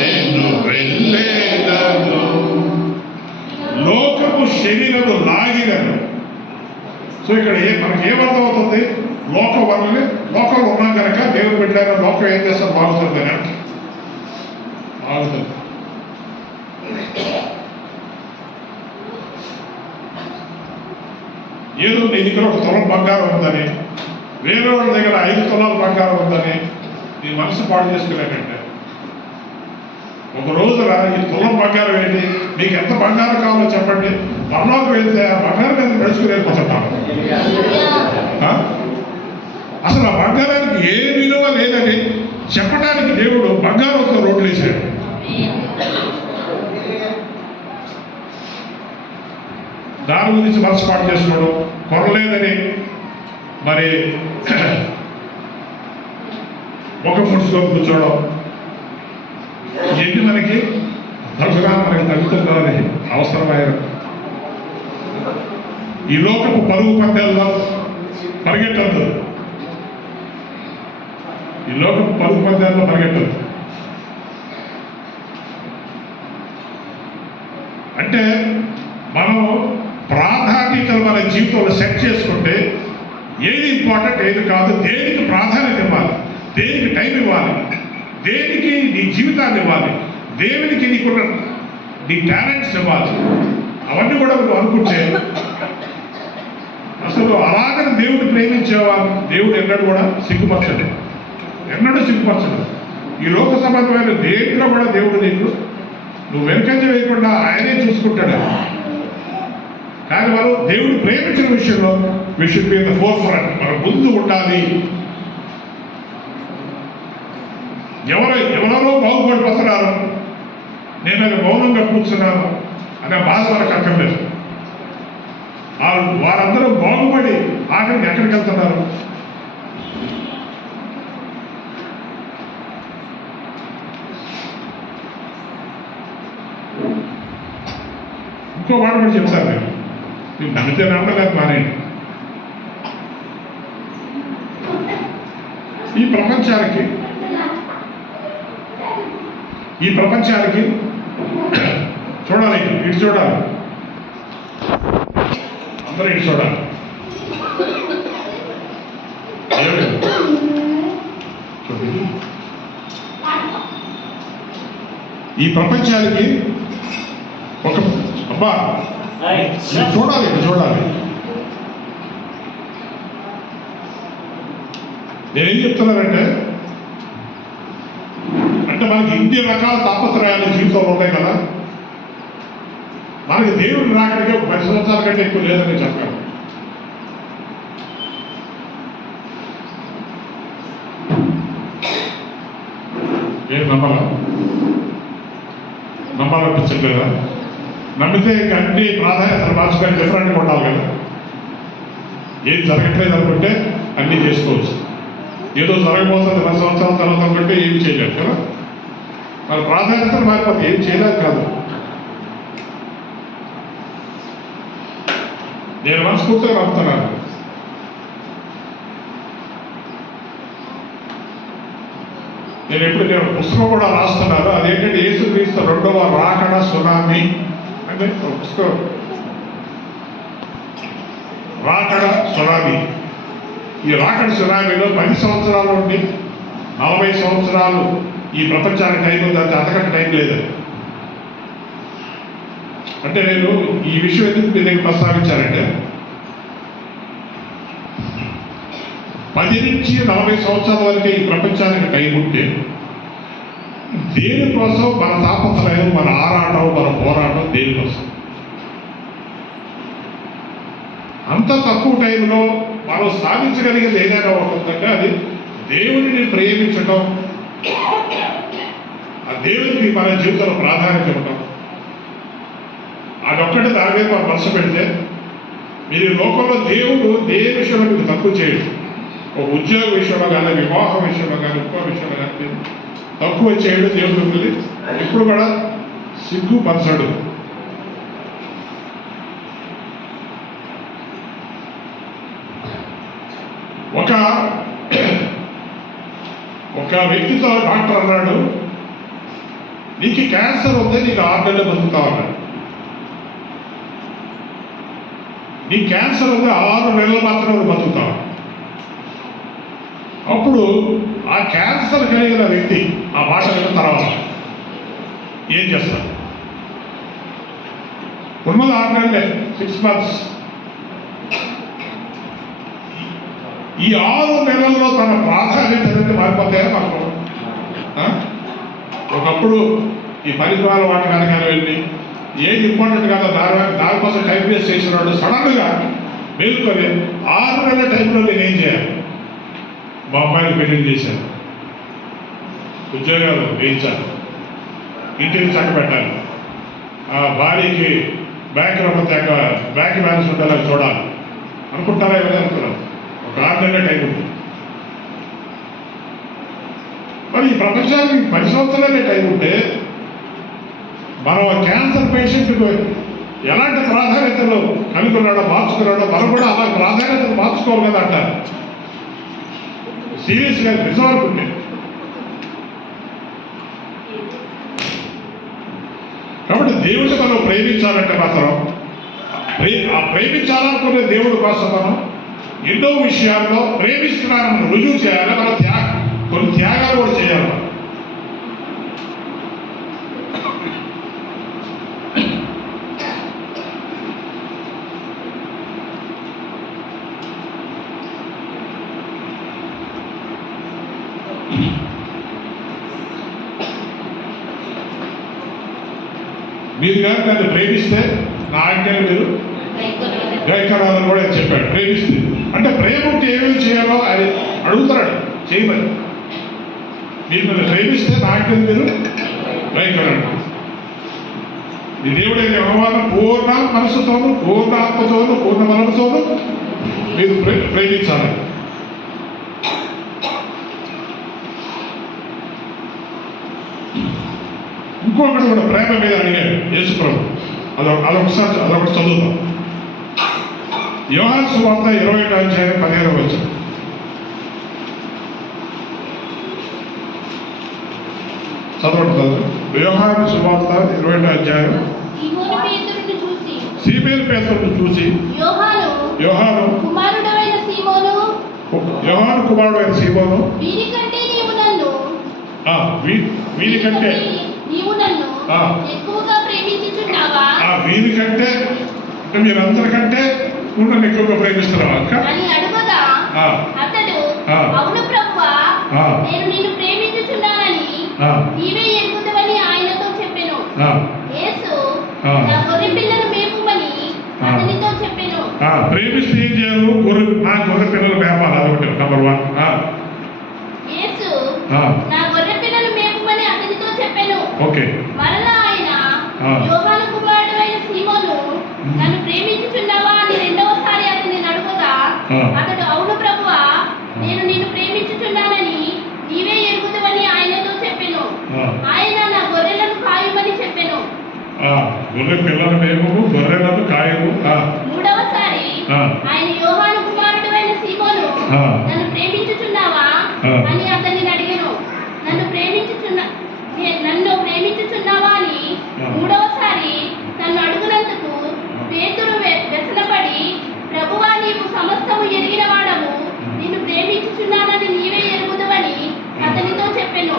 నేను వెళ్ళేదను. లోకము శరీరము లాగినను. సో ఇక్కడ మనకి ఏమర్థం అవుతుంది? లోకం వల్లనే లోకంలో ఉన్నాం కనుక దేవుడు పెట్టాక లోకం ఏం చేస్తారు? బాగుతుంది కనుక బాగుతుంది. ఏదో నీ దగ్గర 1 తులం బంగారం ఉందని, వేరే వాళ్ళ దగ్గర 5 తులాల బంగారం ఉందని నీ మనసు పాడు చేసుకునేటంటే ఒక రోజున ఈ తులం బంగారం ఏంటి, మీకు ఎంత బంగారం కావాలో చెప్పండి, పరలోకి వెళ్తే ఆ బంగారం మీద నడుచుకుని వెళ్ళిపోతుంటాను. అసలు ఆ బంగారానికి ఏ విలువ లేదని చెప్పడానికి దేవుడు బంగారంతో రోడ్లు వేశాడు. దాని గురించి మనసు పాటు చేసుకోవడం, కొనలేదని మరి ముఖం ముడుచుకొని కూర్చోవడం, ఇవన్నీ మనకి తరచుగా మనకి తగ్గుతుందని అవసరమైన ఈ లోకపు పరుగు పందాల్లో పరిగెట్టద్దు, ఈ లోకపు పరుగు పందాల్లో పరిగెట్టద్దు. అంటే మనం ప్రాధాన్యతలు మన జీవితంలో సెట్ చేసుకుంటే ఏది ఇంపార్టెంట్ ఏది కాదు, దేనికి ప్రాధాన్యత ఇవ్వాలి, దేనికి టైం ఇవ్వాలి, దేనికి నీ జీవితాన్ని ఇవ్వాలి, దేవునికి నీకున్న నీ టాలెంట్స్ ఇవ్వాలి, అవన్నీ కూడా నువ్వు అనుకుంటే అసలు అలాగని దేవుడు ప్రేమించేవారు దేవుడు ఎన్నడూ కూడా సిగ్గుపరచడు, ఎన్నడూ సిగ్గుపరచడు. ఈ లోక సంబంధమైన దేంట్లో కూడా దేవుడు నీకు నువ్వు వెనుకంజ వేయకుండా ఆయనే చూసుకుంటాడు. కానీ మనం దేవుడు ప్రేమించిన విషయంలో విషయం మీద ఫోర్ఫ్రంట్ మనం ముందు ఉండాలి. ఎవరెవరో బాగుపడిపోతున్నారు, నేను అది మౌనంగా కూర్చున్నాను అనే బాధ మనకు అక్కర్లేదు. వారందరూ బాగుపడి ఆఖరికి ఎక్కడికి వెళ్తున్నారు? ఇంకో మాట కూడా చెప్తాను, మీరు నమ్మితే నమ్మలేదు మానేయండి. ఈ ప్రపంచానికి చూడాలి, ఇటు చూడాలి, అందరూ ఇటు చూడాలి. ఈ ప్రపంచానికి ఒక అబ్బా చూడాలి, ఇటు చూడాలి. నేనేం చెప్తున్నానంటే, అంటే మనకి ఇన్ని రకాల తాపత్రయాలు జీవితంలో ఉంటాయి కదా, మనకి దేవుడు రాకడికి 10 సంవత్సరాల కంటే ఎక్కువ లేదని చెప్పాను. ఏం నమ్మాలనిపించట్లేదా? నమ్మితే ఇంక అన్ని ప్రాధాన్యతలు మార్చుకొని డిఫరెంట్గా ఉండాలి కదా. ఏం జరగట్లేదు అనుకుంటే అన్నీ చేసుకోవచ్చు, ఏదో జరగబోతుంది 10 సంవత్సరాల తర్వాత అనుకుంటే ఏం చేయలేదు కదా. మన ప్రాధాన్యతలు మారిపోతే ఏం చేయలేదు కాదు. నేను మనస్ఫూర్తిగా నమ్ముతున్నాను. నేను పుస్తకం కూడా రాస్తున్నాను, అదేంటంటే యేసుక్రీస్తు 2వ రాకడ సునామీ అంటే పుస్తకం, రాకడ సునామీ. ఈ రాకడ సునామీలో 10 సంవత్సరాల నుండి 40 సంవత్సరాలు ఈ ప్రపంచానికి టైం ఉందంటే అంతకంటే టైం లేదు. అంటే నేను ఈ విషయం ఎందుకు మీ దగ్గర ప్రస్తావించానంటే, 10 నుంచి 40 సంవత్సరాల వరకే ఈ ప్రపంచానికి టైం ఉంటే దేనికోసం మన తాపత్రయం, మన ఆరాటం, మన పోరాటం దేనికోసం? అంత తక్కువ టైంలో మనం సాధించగలిగేది ఏదైనా ఉంటుందంటే అది దేవుడిని ప్రేమించడం, ఆ దేవునికి మన జీవితంలో ప్రాధాన్యత ఇవ్వటం, అదొక్కటి దాని మీద మనం మనసు పెడితే మీరు ఈ లోకంలో దేవుడు ఏ విషయంలో మీకు తక్కువ చేయడు. ఒక ఉద్యోగ విషయంలో కానీ, వివాహం విషయంలో కానీ, ఇంకో విషయంలో కానీ తక్కువ చేయడు. దేవుడు మిమ్మల్ని ఇప్పుడు కూడా సిగ్గుపరచడు. ఒక వ్యక్తితో డాక్టర్ అన్నాడు, నీకు క్యాన్సర్ ఉంది, నీకు 6 నెలలు బతుకుతావు అన్నాడు. నీకు క్యాన్సర్ ఉంది, 6 నెలలు మాత్రమే బతుకుతావు. అప్పుడు ఆ క్యాన్సర్ కలిగిన వ్యక్తి ఆ మాట విన్న తర్వాత ఏం చేస్తారు? ఉన్నది 6 నెలలే, 6 months. ఈ 6 నెలల్లో తన ప్రాధాన్యత అనేది మారిపోతాయా? మాకు ఒకప్పుడు ఈ పరికరాల వాటి కనుక వెళ్ళి ఏది ఇంపార్టెంట్ కాదో దానికోసం టైం వేస్ట్ చేసినాడు. సడన్గా మేలుకొని 6 నెలల టైంలో నేనేం చేయాలి? మా అమ్మాయిని పెళ్లి చేశాను, ఉద్యోగాలు వేయించాలి, ఇంటిని చక్కబెట్టాలి, భార్యకి బ్యాంక్ బ్యాలెన్స్ ఉండేలా చూడాలి అనుకుంటారా? ఎవరైనా అనుకున్నాను. ఒక 6 నెలల టైం ఉంది. మరి ఈ ప్రపంచానికి 10 సంవత్సరాలే టైం ఉంటే మనం క్యాన్సర్ పేషెంట్కి ఎలాంటి ప్రాధాన్యతలు కనుక్కున్నాడో మార్చుకున్నాడో మనం కూడా అలా ప్రాధాన్యతలు మార్చుకోవాలి కదా అంటారు. సీరియస్గా నిజం అనుకుంటే. కాబట్టి దేవుడిని మనం ప్రేమించాలంటే మాత్రం ఆ ప్రేమించాలనుకునే దేవుడి కోసం మనం ఎన్నో విషయాల్లో ప్రేమిస్తున్నానని రుజువు చేయాలి. మన కొన్ని త్యాగాలు కూడా చేయాలి. మీరు కానీ నన్ను ప్రేమిస్తే నా ఆజ్ఞలు మీరు గైకరాలని కూడా చెప్పాడు. ప్రేమిస్తే అంటే ప్రేమ ఉంటే ఏమేమి చేయాలో అది అడుగుతాడు చేయమని. మీరు నన్ను ప్రేమిస్తే నా ఆజ్ఞలు మీరు గైకరాడు. ఈ దేవుడైన వ్యవహారం పూర్ణ మనసుతోను, పూర్ణ ఆత్మతోను, పూర్ణ బలముతోను మీరు ప్రేమించాలి. ఇంకొకటి కూడా ప్రేమ మీద అడిగాడు యేసు ప్రభు. అదొకటి చదువుతాం. యోహాను సువార్త 20వ అధ్యాయం 15వ వచనం. చదవండి. యోహాను సువార్త 20వ అధ్యాయం. సీమోను పేతురును చూసి యోహాను కుమారుడైన సీమోను, వీరికంటే ఎక్కువగా ప్రేమించుచున్నావా? వీరికంటే అంటే మీరందరికంటే నన్ను ఎక్కువగా ప్రేమిస్తున్నావా అని అడుగగా అతడు, అవును ప్రభువా, నేను నిన్ను ప్రేమించుచున్నానని నీవే ఎరుగుదవని ఆయనతో చెప్పెను. యేసు, నా గొర్రె పిల్లలు మేపుమని అతనితో చెప్పెను. ప్రేమిస్తే ఏం చేయాలి? నా గొర్రె పిల్లలు మేపాలి. అదొకటి నంబర్ 1. యేసు నా గొర్రె పిల్లలు మేపుమని అతనితో చెప్పెను. ఓకే. మరలా ఆయన, యోహాను కుమారుడైన సీమోను, నన్ను ప్రేమించుచున్నావా అని రెండవసారి అతన్ని అడుగగా అతడు, అవును ప్రభువా, నేను నిన్ను ప్రేమించుచున్నానని నీవే ఎరుగుదవని ఆయనతో చెప్పెను. ఆయన, నా గొర్రెలను కాయమని చెప్పెను. గొర్రె పిల్లలు మేపు, గొర్రెలను కాయము. మూడవసారి ఆయన, యోహాను కుమారుడైన సీమోను, నన్ను ప్రేమించుచున్నావా అని అతన్ని అడిగెను. నన్ను ప్రేమించుచున్నావా అని మూడవసారి తను అడుగునందుకు పేతురు వ్యసనపడి, ప్రభువా, నీవు సమస్తము ఎరిగిన వాడవు, నిన్ను ప్రేమించుచున్నానని నీవే ఎరుగుదవని అతనితో చెప్పెను.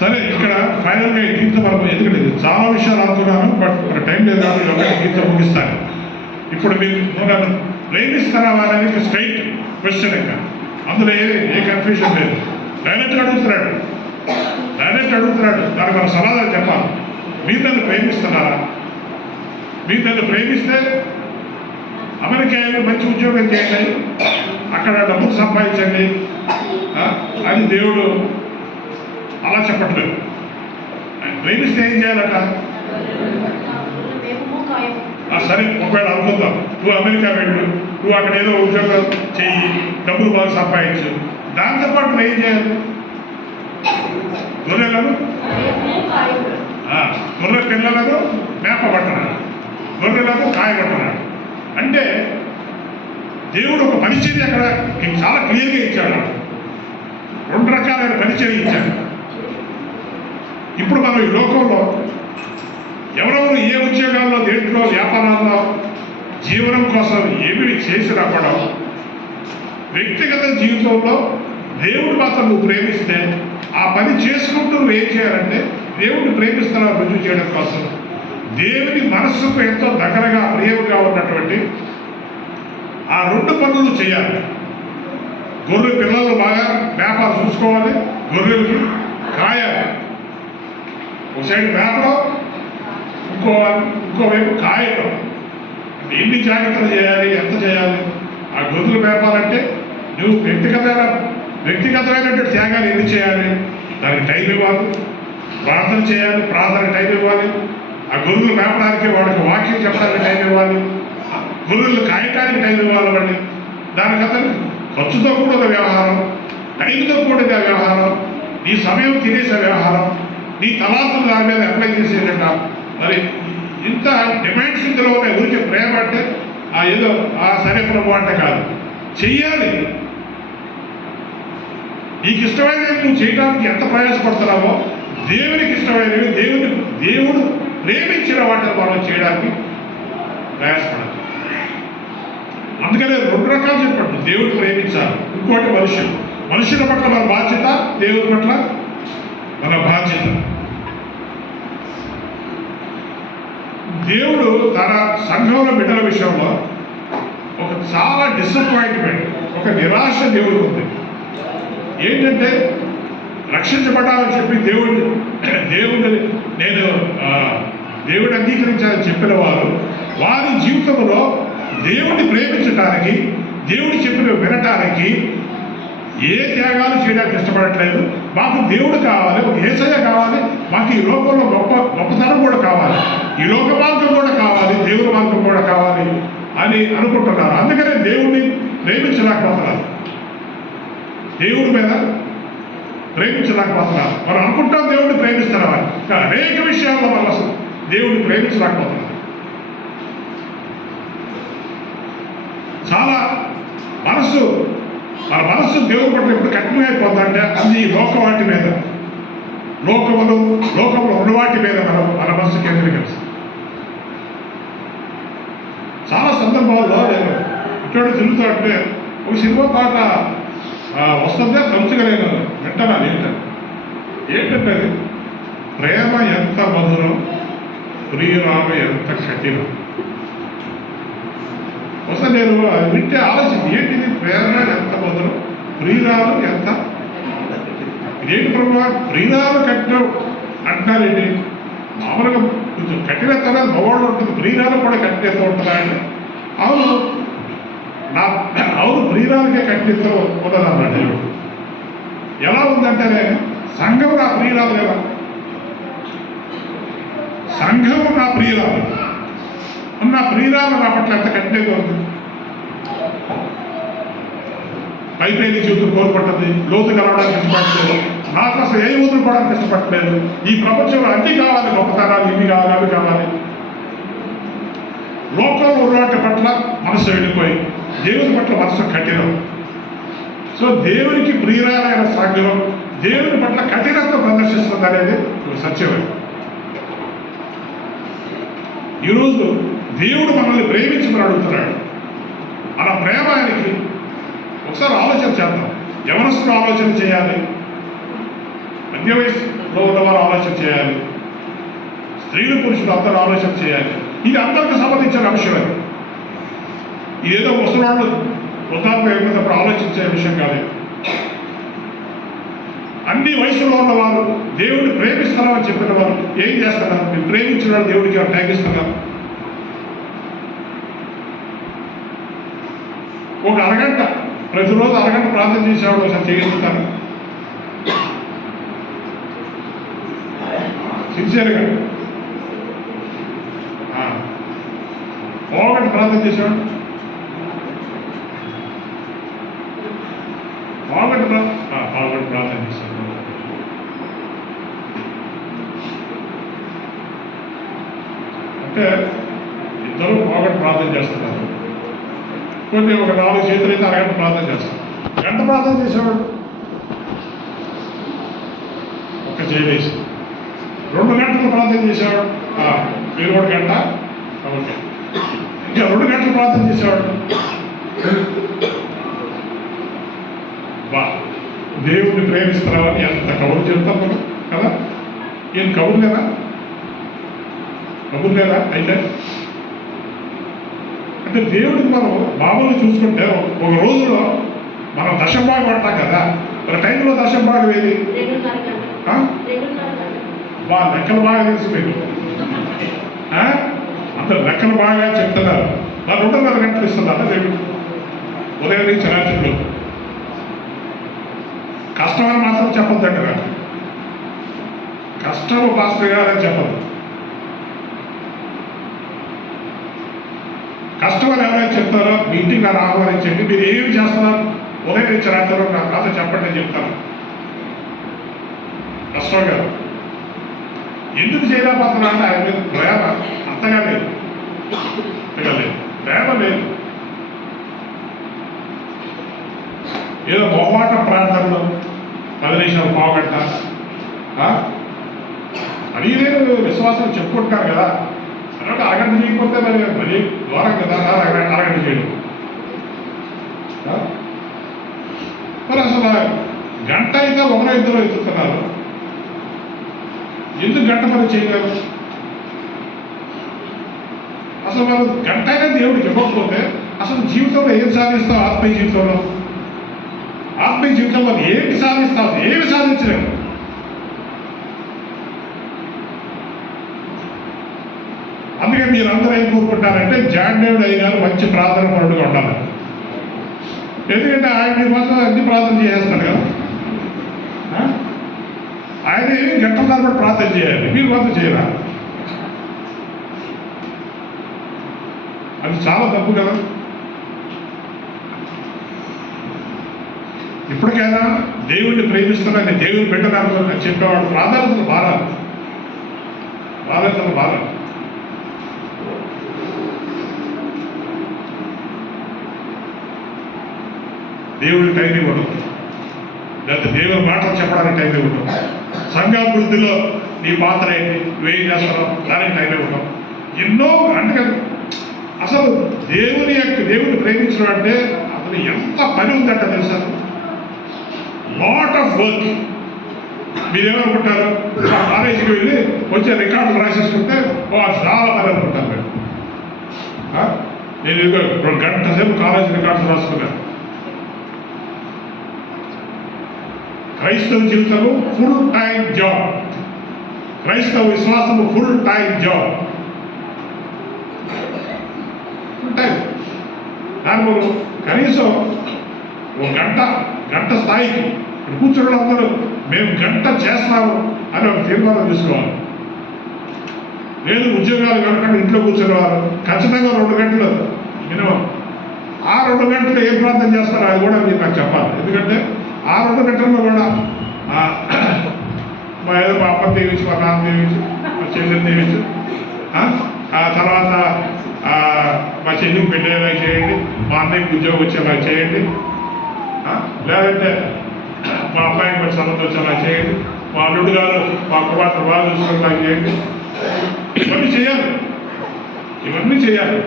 సరే, ఇక్కడ ఫైనల్గా గీత మనం ఎందుకంటే చాలా విషయాలు ఆడుతున్నాను, బట్ ఇక్కడ టైం లేదు కాబట్టి గీత ముగిస్తాను. ఇప్పుడు మీరు నన్ను ప్రేమిస్తారా అనేది స్ట్రైట్ క్వశ్చన్. ఇంకా అందులో ఏ కన్ఫ్యూజన్ లేదు. డైరెక్ట్ అడుగుతున్నాడు. దానికి మన సమాధానం చెప్పాలి. మీరు నన్ను ప్రేమిస్తున్నారా? మీరు నన్ను ప్రేమిస్తే అమెరికాలో మంచి ఉద్యోగం చేయండి, అక్కడ డబ్బులు సంపాదించండి అని దేవుడు అలా చెప్పట్లేదు. ప్రేమిస్తే ఏం చేయాలట? సరే, ఒకవేళ అనుకుందాం, నువ్వు అమెరికా వెళ్ళు, నువ్వు అక్కడ ఏదో ఉద్యోగం చెయ్యి, డబ్బులు బాగా సంపాదించు, దాంతోపాటు నువ్వు ఏం చేయాలి? గొర్రెలను గొర్రె పిల్లలను మేప పట్టనాడు, గొర్రెలకు కాయ పట్టనాడు. అంటే దేవుడు ఒక పరిచర్య అక్కడ చాలా క్లియర్గా ఇచ్చాడు. 2 రకాలైన పరిచర్య ఇచ్చాడు. ఇప్పుడు మనం ఈ లోకంలో ఎవరెవరు ఏ ఉద్యోగాల్లో, దేంట్లో, వ్యాపారాల్లో జీవనం కోసం ఏమి చేసినా కూడా వ్యక్తిగత జీవితంలో దేవుడు మాత్రం నువ్వు ప్రేమిస్తే ఆ పని చేసుకుంటూ నువ్వు ఏం చేయాలంటే దేవుడిని ప్రేమిస్తున్నా రుజువు చేయడం కోసం దేవుని మనస్సుకు ఎంతో దగ్గరగా ప్రియముగా ఉన్నటువంటి ఆ 2 పనులు చేయాలి. గొర్రె పిల్లలు బాగా వ్యాపారం చూసుకోవాలి, గొర్రెలకి కాయాలి. ఒక సైడ్ వ్యాపారం, ఇంకోవైపు కాయటం. ఎన్ని జాగ్రత్తలు చేయాలి, ఎంత చేయాలి? ఆ గొర్రెలు వ్యాపారంటే నువ్వు వ్యక్తిగతమైనటువంటి త్యాగాలు ఎన్ని చేయాలి? దానికి టైం ఇవ్వాలి, ప్రార్థన చేయాలి, ప్రార్థనకి టైం ఇవ్వాలి, ఆ గొర్రెలు మేపడానికి వాడికి వాక్యం చెప్పడానికి టైం ఇవ్వాలి, గొర్రెలు కాయటానికి టైం ఇవ్వాలి. వాడిని దానికంతా ఖర్చుతో కూడిన వ్యవహారం, టైంతో కూడిన వ్యవహారం, నీ సమయం తినేసే వ్యవహారం, నీ తలాసులు దాని మీద అప్లై చేసేట. మరి ఇంత డిమాండ్స్ ఇందులో ఉన్నాయి. ఊరికే ప్రేమ అంటే ఏదో సరే ప్రభు అంటే కాదు, చెయ్యాలి. నీకు ఇష్టమైనవి నువ్వు చేయడానికి ఎంత ప్రయాసపడుతున్నావో దేవునికి ఇష్టమైనవి, దేవుడు ప్రేమించిన వాటిని మనం చేయడానికి ప్రయాసపడాలి. అందుకనే 2 రకాలు చెప్పండి. దేవుడు ప్రేమించాలి, ఇంకోటి మనుషుల పట్ల మన బాధ్యత, దేవుడి పట్ల మన బాధ్యత. దేవుడు తన సంఘంలో బిడ్డల విషయంలో ఒక చాలా డిసప్పాయింట్మెంట్, ఒక నిరాశ దేవుడికి ఉంది. ఏంటంటే రక్షించబడాలని చెప్పి దేవుడు అంగీకరించాలని చెప్పిన వారి జీవితంలో దేవుడిని ప్రేమించడానికి, దేవుడు చెప్పిన వినటానికి ఏ త్యాగాలు చేయడానికి ఇష్టపడట్లేదు. మాకు దేవుడు కావాలి, ఒక యేసయ్య కావాలి, మాకు ఈ లోకంలో గొప్పతనం కూడా కావాలి, ఈ లోక మార్గం కూడా కావాలి, దేవుడి మార్గం కూడా కావాలి అని అనుకుంటున్నారు. అందుకనే దేవుడిని ప్రేమించలేకపోతున్నారు, దేవుడి మీద ప్రేమించలేకపోతున్నారు. మనం అనుకుంటాం దేవుడిని ప్రేమిస్తున్నామని, కానీ అనేక విషయాల్లో మనం అసలు దేవుడిని ప్రేమించలేకపోతున్నారు. చాలా మన మనస్సు దేవుడి పట్ల ఎప్పుడు కఠినమైపోతుందంటే అది లోకవాటి మీద, లోకంలో ఉన్నవాటి మీద మన మనస్సు కేంద్రీకరిస్తుంది. చాలా సందర్భాల్లో నేను ఇక్కడ తిరుగుతూ అంటే ఒక సినిమా పాట వస్తుందే తరచుగా నేను వింటాను. ఏంటంటే అది ప్రేమ ఎంత మధురం, ప్రియురామ ఎంత కఠినం. ఒకసారి నేను వింటే ఆలోచించి ఏంటిది ప్రేమ ఎంత మధురం, ప్రియురాలు ఎంత, ఇదేంటి ప్రభు ప్రియురాలు కట్టిన అంటున్నారేంటి? మామూలుగా కొంచెం కఠినతన మగవాళ్ళు ఉంటుంది, ప్రియురాలు కూడా కఠినత ఉంటుందా అంటే అవును ప్రియురాలకే కఠినత ఉన్నదన్నాడు దేవుడు. ఎలా ఉందంటే సంఘం నా ప్రియురాలు కదా, సంఘము నా ప్రియురాలు, నా ప్రియురాలు నా పట్ల ఎంత కఠినంగా ఉంది. పైపైన జీవితం కోరుకుంటుంది, లోతు కలవడానికి ఇష్టపడలేదు, నాకు అసలు ఏ వదులుకోవడానికి ఇష్టపడలేదు. ఈ ప్రపంచంలో అన్ని కావాలి, గొప్పతనాలు ఇవి కావాలి, అవి కావాలి. లోకంలో ఉన్నవాటి పట్ల మనసు వెళ్ళిపోయి దేవుని పట్ల మనసు కఠినం. సో దేవునికి ప్రియురాలైన సంఘం దేవుని పట్ల కఠినత ప్రదర్శిస్తుంది అనేది ఒక సత్యమే. ఈరోజు దేవుడు మనల్ని ప్రేమించమని అడుగుతున్నాడు. అలా ప్రేమ ఆయనకి ఒకసారి ఆలోచన చేద్దాం. యవనస్తులు ఆలోచన చేయాలి, మధ్య వయసులో ఉన్నవారు ఆలోచన చేయాలి, స్త్రీలు పురుషులు అందరూ ఆలోచన చేయాలి. ఇది అందరికి సంబంధించిన అంశమే. ఇదేదో ముసలాళ్ళు వృద్ధాప్యం అయిపోయినప్పుడు ఆలోచించే విషయం కాదు. అన్ని వయసులో ఉన్నవారు దేవుడిని ప్రేమిస్తున్నామని చెప్పిన వారు ఏం చేస్తున్నారు? మీరు ప్రేమించిన వాళ్ళు దేవుడికి ట్యాగ్ ఇస్తున్నారు. ఒక అరగంట ప్రతిరోజు అరగంట ప్రార్థన చేసేవాడు ఒకసారి చేయగలుగుతారు. సిన్సియర్గా పోగొట్టి ప్రార్థన చేసేవాడు. పోగొట్టి ప్రార్థన చేసేవాడు. అంటే ఇద్దరు పోగొట్టి ప్రార్థన చేస్తున్నారు. కొన్ని ఒక 4 చేతులు అయితే అరగంట ప్రార్థన చేస్తారు. గంట ప్రార్థన చేసేవాడు ఒక చేయలేసి 2 గంటలు ప్రార్థన చేసేవాడు. మీరు 1 గంట ఓకే, ఇంకా 2 గంటలు ప్రార్థన చేసేవాడు. దేవుడిని ప్రేమిస్తున్నామని ఎంత కబుర్లు చెప్తాం మనం కదా. ఏం కబుర్లు లేదా? కబుర్లు లేదా? అయితే అంటే దేవుడికి మనం మామూలు చూసుకుంటే ఒక రోజులో మనం దశంభాగం పడతాం కదా. ఒక టైంలో దశంభాగం ఏది? లెక్కలు బాగా తెలుసు మీకు. అంత లెక్కలు బాగా చెప్తున్నారు. నా 2.5 గంటలు ఇస్తున్నారు దేవుడు ఉదయం నుంచి రాత్రిలో. కష్టమని మాత్రం చెప్పొద్దండి రా. కష్టము పాస్టర్ గారని చెప్పదు. కష్టమని ఎవరైనా చెప్తారో మీ ఇంటికి నన్ను ఆహ్వానించండి. మీరు ఏమి చేస్తున్నారు ఉదయం నుంచి రాత్రిలో నాకు కాదు చెప్పండి అని చెప్తాను. కష్టం కాదు. ఎందుకు చేయలేకపోతున్నా అంటే ఆయన మీద ప్రేమ అంతగా లేదు. ప్రేమ లేదు. ఏదో మొహమాట ప్రార్థనలు 10 నిమిషాలు పావుగంట అది నేను విశ్వాసం చెప్పుకుంటాను కదా. అంటే అరగంట చేయకపోతే మరి దూరం కదా. అరగంట చేయడం మరి అసలు గంట అయితే 1-2 ఎత్తుతున్నారు. ఎందుకు గంట పని చేయగలరు? అసలు మనం గంట అయినా దేవుడికి ఇవ్వకపోతే అసలు జీవితంలో ఏం సాధిస్తాం? ఆత్మీయ జీవితంలో ఏంటి సాధిస్తాం? ఏమి సాధించలేము. అందుకే మీరందరూ ఏం కోరుకుంటారంటే జాన్ డేవిడ్ అయ్యారు మంచి ప్రార్థన పరుడుగా ఉండాలి. ఎందుకంటే ఆయన మీ కోసం అన్ని ప్రార్థన చేసేస్తాడు కదా. ఆయన గంటల తరబడి ప్రార్థన చేయాలి, మీరు మాత్రం చేయరా? అది చాలా తప్పు కదా. ఇప్పటికైనా దేవుడిని ప్రేమిస్తున్నాను, దేవుడిని పెట్టడానికి అని చెప్పేవాడు ప్రాధాన్యతలు మారాలి. దేవుడి టైం ఇవ్వడం, లేకపోతే దేవుడి మాటలు చెప్పడానికి టైం ఇవ్వడం, సంఘాభివృద్ధిలో నీ పాత్ర ఏంటి, నువ్వేం చేస్తావు దానికి టైం ఇవ్వడం. ఎన్నో అంటే అసలు దేవుడిని ప్రేమించడం అంటే అసలు ఎంత పని ఉందంట తెలుసా? Lot of work. మీరేమనుకుంటారు? కాలేజీకి వెళ్ళి వచ్చే రికార్డులు రాసేసుకుంటే చాలా పని అనుకుంటారు మీరు. నేను 2 గంటల సేపు కాలేజీ రికార్డ్స్ రాసుకున్నాను. క్రైస్తవ జీవితము ఫుల్ టైం జాబ్. క్రైస్తవ విశ్వాసము ఫుల్ టైం జాబ్. దాని కనీసం 1 గంట స్థాయికి ఇప్పుడు కూర్చోవడం అందరూ మేము గంట చేస్తాము అని ఒక తీర్మానం తీసుకోవాలి. లేదు ఉద్యోగాలు కనుక ఇంట్లో కూర్చునేవారు ఖచ్చితంగా 2 గంటలు మినిమం. ఆ 2 గంటలు ఏం ప్రార్థన చేస్తారో అది కూడా మీరు నాకు చెప్పాలి. ఎందుకంటే ఆ 2 గంటల్లో కూడా ఏదో మా అప్పని దీవించి, మా నాన్న దీవించి, మా చెల్లిని దీవించి, ఆ తర్వాత మా చెల్లికి పెట్టేలా చేయండి, మా అన్నయ్యకి ఉద్యోగం వచ్చేలా చేయండి, లేదంటే మా అబ్బాయికి మంచి సంబంధం వచ్చేలా చేయండి, మా అల్లుడు గారు మా కుమార్తె బాగా చూసుకునేలా చేయండి. ఇవన్నీ చేయాలి.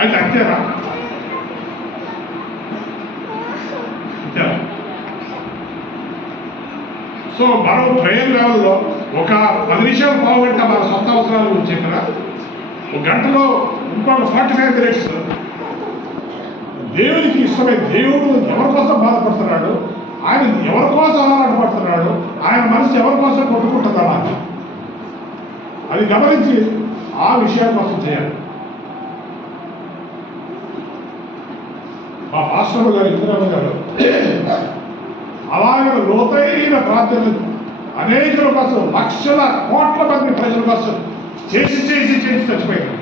అయితే అంతేనా? సో మనం ప్రేయర్ లెవెల్లో ఒక 10 నిమిషాలు పావుగంట మన సొంత అవసరాల గురించి చెప్పిన 1 గంటలో ఇంకొక 45 మినిట్స్ దేవుడికి ఇష్టమైన దేవుడు ఎవరి కోసం బాధపడుతున్నాడు, ఆయన ఎవరి కోసం ఆరాటపడుతున్నాడు, ఆయన మనసు ఎవరి కోసం కొట్టుకుంటుందా అది గమనించి ఆ విషయాల కోసం చేయాలి. మా పాస్టర్ గారు ఇందిరమ్మ గారు అలాగే లోతైన ప్రార్థనలు అనేకుల కోసం, లక్షల కోట్ల మంది ప్రజల కోసం చేసి చేసి చేసి చచ్చిపోయారు.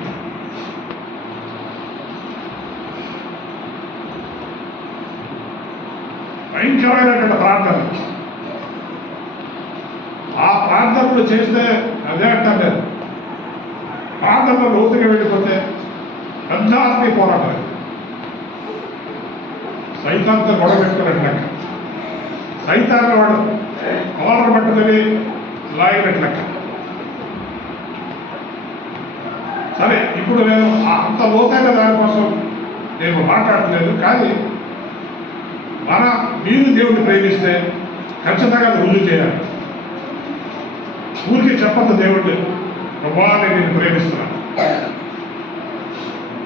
భయంకరమైనటువంటి ప్రార్థన. ఆ ప్రార్థనలు చేస్తే అదే అంటారు నేను, ప్రార్థనలో లోతుగా వెళ్ళిపోతే పెద్ద ఆత్మీయ పోరాటం. సైతాంతో గొడవ పెట్టుకున్నట్లెక్క, సైతాన్ని వాడు కాలర్ పట్టుదని లాగినట్లెక్క. సరే, ఇప్పుడు నేను అంత లోతైన దానికోసం నేను మాట్లాడలేదు. కానీ మీరు దేవుడిని ప్రేమిస్తే ఖచ్చితంగా అది రుజువు చేయాలి. ఊరికి చెప్పద్దు దేవుడిని, ప్రభా నేను ప్రేమిస్తున్నాను,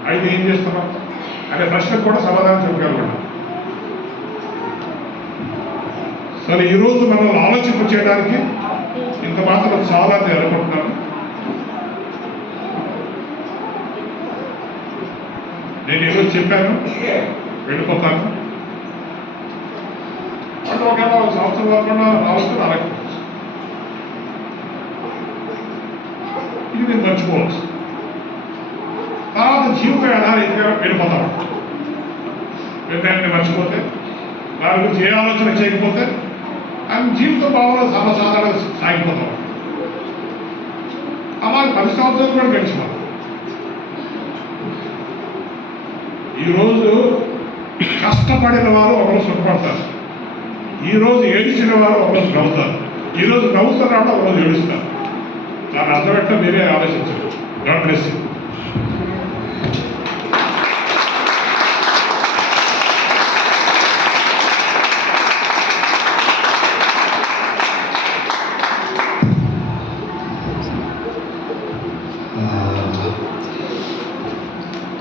అయితే ఏం చేస్తున్నాం అనే ప్రశ్నకు కూడా సమాధానం చెప్పగలగడం. సరే, ఈరోజు మనల్ని ఆలోచింప చేయడానికి ఇంత మాత్రం చాలా నేను అనుకుంటున్నాను. నేను ఈరోజు చెప్పాను, వెళ్ళిపోతాను అంటే ఒకవేళ ఒక సంవత్సరం వరకు రావచ్చు, రాలేకపోవచ్చు. ఇది నేను మర్చిపోవచ్చు. తర్వాత జీవితం ఎలా రీతిగా వెళ్ళిపోతాను. నిర్ణయాన్ని మర్చిపోతే, దాని గురించి ఏ ఆలోచన చేయకపోతే ఆయన జీవితం భావన సర్వసాధారణ సాగిపోతాం. అలాగే 10 సంవత్సరాలు కూడా గడిచిపోతాం. ఈరోజు కష్టపడిన వారు ఒకరు సుఖపడతారు, ఈరోజు ఏడిచిన వారు ఒకరోజు నవ్వుతారు, ఈరోజు నవ్వుతున్నారు ఒకరోజు ఏడుస్తారు. దాని అర్థమేంటో మీరే ఆలోచించారు. God bless you.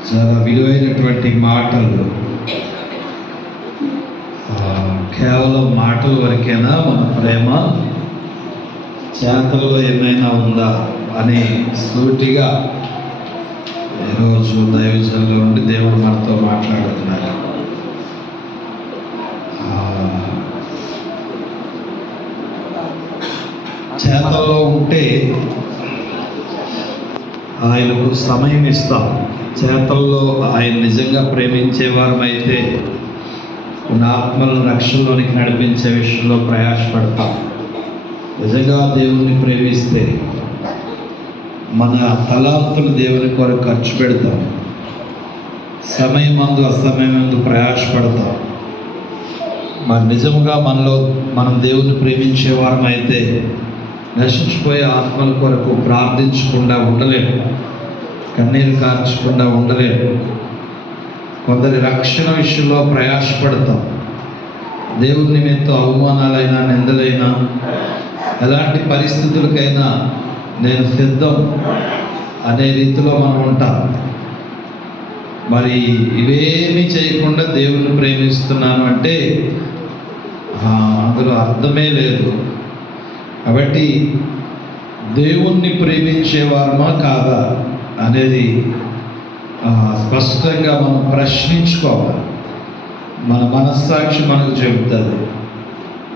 చాలా విలువైనటువంటి మాటలు. కేవలం మాటల వరకేనా మన ప్రేమ, చేతల్లో ఏమైనా ఉందా అని సూటిగా ఈరోజు దైవజనుల నుండి దేవుడు మనతో మాట్లాడుతున్నారు. చేతల్లో ఉంటే ఆయనకు సమయం ఇస్తాం. చేతల్లో ఆయన నిజంగా ప్రేమించేవారమైతే కొన్ని ఆత్మలను రక్షణలోనికి నడిపించే విషయంలో ప్రయాసపడతాం. నిజంగా దేవుణ్ణి ప్రేమిస్తే మన తలాంతులు దేవుని కొరకు ఖర్చు పెడతాం, సమయమందు అసమయమందు ప్రయాసపడతాం. మరి నిజంగా మనం దేవుణ్ణి ప్రేమించేవారం అయితే నశించిపోయే ఆత్మల కొరకు ప్రార్థించకుండా ఉండలేము, కన్నీరు కార్చకుండా ఉండలేము. కొందరి రక్షణ విషయంలో ప్రయాసపడతాం. దేవుని నిమిత్తం అవమానాలైనా, నిందలైనా, ఎలాంటి పరిస్థితులకైనా నేను సిద్ధం అనే రీతిలో మనం ఉంటాం. మరి ఇవేమీ చేయకుండా దేవుణ్ణి ప్రేమిస్తున్నాను అంటే అందులో అర్థమే లేదు. కాబట్టి దేవుణ్ణి ప్రేమించేవారమా కాదా అనేది స్పష్టంగా మనం ప్రశ్నించుకోవాలి. మన మనస్సాక్షి మనకు చెబుతుంది.